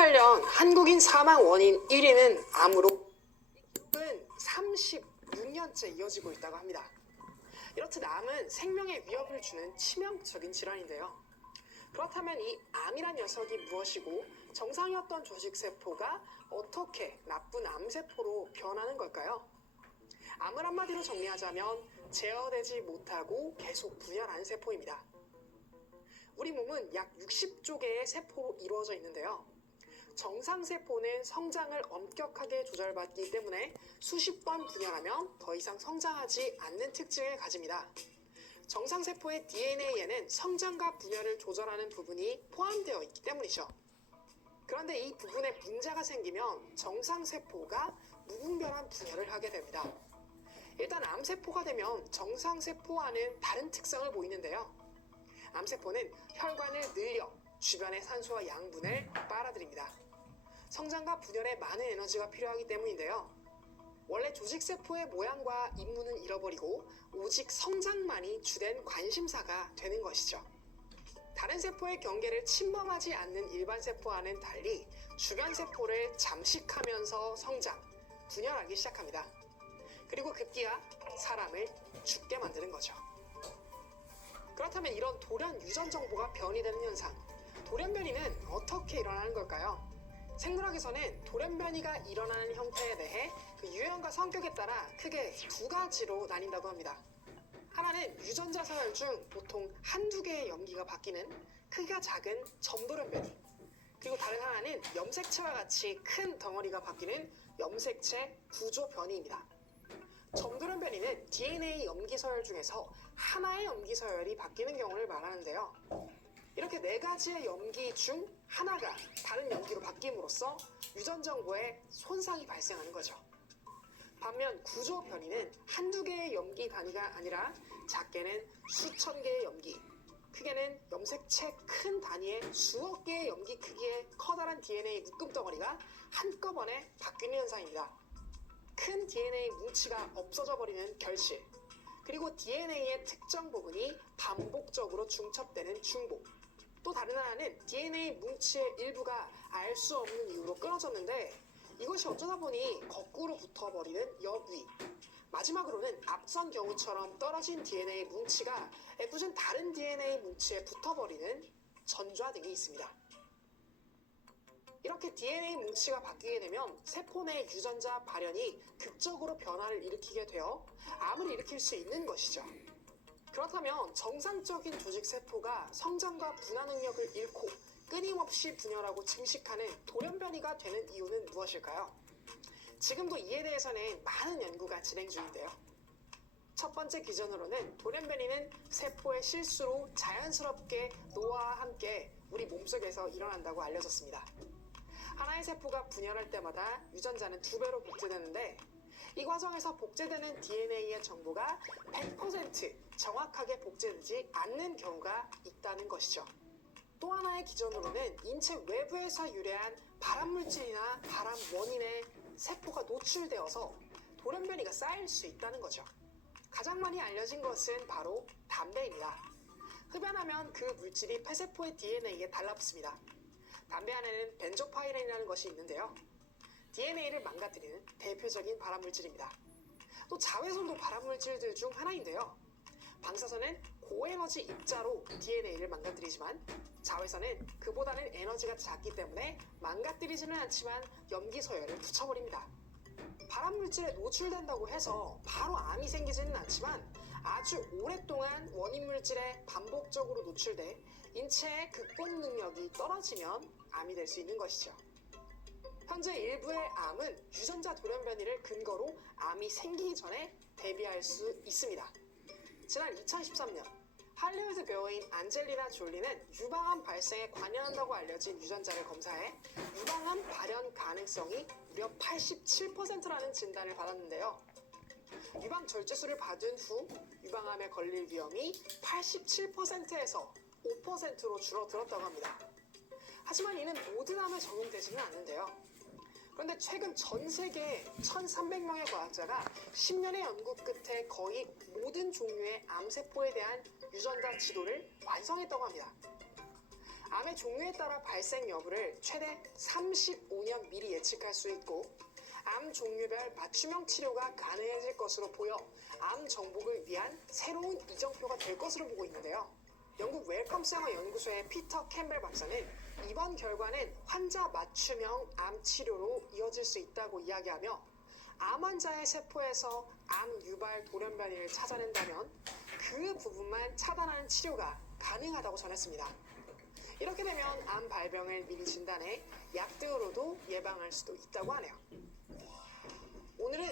2018년 한국인 사망 원인 1위는 암으로 기록은 36년째 이어지고 있다고 합니다. 이렇듯 암은 생명에 위협을 주는 치명적인 질환인데요. 그렇다면 이 암이란 녀석이 무엇이고 정상이었던 조직세포가 어떻게 나쁜 암세포로 변하는 걸까요? 암을 한마디로 정리하자면 제어되지 못하고 계속 분열하는 세포입니다. 우리 몸은 약 60조 개의 세포로 이루어져 있는데요. 정상세포는 성장을 엄격하게 조절받기 때문에 수십 번 분열하면 더 이상 성장하지 않는 특징을 가집니다. 정상세포의 DNA에는 성장과 분열을 조절하는 부분이 포함되어 있기 때문이죠. 그런데 이 부분에 문제가 생기면 정상세포가 무분별한 분열을 하게 됩니다. 일단 암세포가 되면 정상세포와는 다른 특성을 보이는데요. 암세포는 혈관을 늘려 주변의 산소와 양분을 빨아들입니다. 성장과 분열에 많은 에너지가 필요하기 때문인데요. 원래 조직세포의 모양과 임무는 잃어버리고 오직 성장만이 주된 관심사가 되는 것이죠. 다른 세포의 경계를 침범하지 않는 일반 세포와는 달리 주변 세포를 잠식하면서 성장, 분열하기 시작합니다. 그리고 급기야 사람을 죽게 만드는 거죠. 그렇다면 이런 돌연 유전 정보가 변이되는 현상, 돌연변이는 어떻게 일어나는 걸까요? 생물학에서는 돌연변이가 일어나는 형태에 대해 그 유형과 성격에 따라 크게 두 가지로 나뉜다고 합니다. 하나는 유전자 서열 중 보통 한두 개의 염기가 바뀌는 크기가 작은 점돌연변이, 그리고 다른 하나는 염색체와 같이 큰 덩어리가 바뀌는 염색체 구조변이입니다. 점돌연변이는 DNA 염기 서열 중에서 하나의 염기 서열이 바뀌는 경우를 말하는데요. 이렇게 네 가지의 염기 중 하나가 다른 염기로 바뀜으로써 유전 정보에 손상이 발생하는 거죠. 반면 구조 변이는 한두 개의 염기 단위가 아니라 작게는 수천 개의 염기, 크게는 염색체 큰 단위의 수억 개의 염기 크기의 커다란 DNA 묶음 덩어리가 한꺼번에 바뀌는 현상입니다. 큰 DNA 뭉치가 없어져 버리는 결실, 그리고 DNA의 특정 부분이 반복적으로 중첩되는 중복, 또 다른 하나는 DNA 뭉치의 일부가 알 수 없는 이유로 끊어졌는데 이것이 어쩌다 보니 거꾸로 붙어버리는 역위, 마지막으로는 앞선 경우처럼 떨어진 DNA 뭉치가 애꿎은 다른 DNA 뭉치에 붙어버리는 전좌 등이 있습니다. 이렇게 DNA 뭉치가 바뀌게 되면 세포 내 유전자 발현이 극적으로 변화를 일으키게 되어 암을 일으킬 수 있는 것이죠. 그렇다면 정상적인 조직 세포가 성장과 분화 능력을 잃고 끊임없이 분열하고 증식하는 돌연변이가 되는 이유는 무엇일까요? 지금도 이에 대해서는 많은 연구가 진행 중인데요. 첫 번째 기준으로는 돌연변이는 세포의 실수로 자연스럽게 노화와 함께 우리 몸속에서 일어난다고 알려졌습니다. 하나의 세포가 분열할 때마다 유전자는 2배로 복제되는데 이 과정에서 복제되는 DNA의 정보가 100% 정확하게 복제되지 않는 경우가 있다는 것이죠. 또 하나의 기준으로는 인체 외부에서 유래한 발암물질이나 발암 원인에 세포가 노출되어서 돌연변이가 쌓일 수 있다는 거죠. 가장 많이 알려진 것은 바로 담배입니다. 흡연하면 그 물질이 폐세포의 DNA에 달라붙습니다. 담배 안에는 벤조파이렌이라는 것이 있는데요. DNA를 망가뜨리는 대표적인 발암물질입니다. 또 자외선도 발암물질들 중 하나인데요. 방사선은 고에너지 입자로 DNA를 망가뜨리지만 자외선은 그보다는 에너지가 작기 때문에 망가뜨리지는 않지만 염기 서열을 붙여버립니다. 발암물질에 노출된다고 해서 바로 암이 생기지는 않지만 아주 오랫동안 원인물질에 반복적으로 노출돼 인체의 극복 능력이 떨어지면 암이 될 수 있는 것이죠. 현재 일부의 암은 유전자 돌연변이를 근거로 암이 생기기 전에 대비할 수 있습니다. 지난 2013년 할리우드 배우인 안젤리나 졸리는 유방암 발생에 관여한다고 알려진 유전자를 검사해 유방암 발현 가능성이 무려 87%라는 진단을 받았는데요. 유방 절제술을 받은 후 유방암에 걸릴 위험이 87%에서 5%로 줄어들었다고 합니다. 하지만 이는 모든 암에 적용되지는 않는데요. 그런데 최근 전 세계 1,300명의 과학자가 10년의 연구 끝에 거의 모든 종류의 암세포에 대한 유전자 지도를 완성했다고 합니다. 암의 종류에 따라 발생 여부를 최대 35년 미리 예측할 수 있고 암 종류별 맞춤형 치료가 가능해질 것으로 보여 암 정복을 위한 새로운 이정표가 될 것으로 보고 있는데요. 영국 웰컴생어 연구소의 피터 캠벨 박사는 이번 결과는 환자 맞춤형 암 치료로 이어질 수 있다고 이야기하며 암 환자의 세포에서 암 유발 돌연변이를 찾아낸다면 그 부분만 차단하는 치료가 가능하다고 전했습니다. 이렇게 되면 암 발병을 미리 진단해 약 등으로도 예방할 수도 있다고 하네요. 오늘은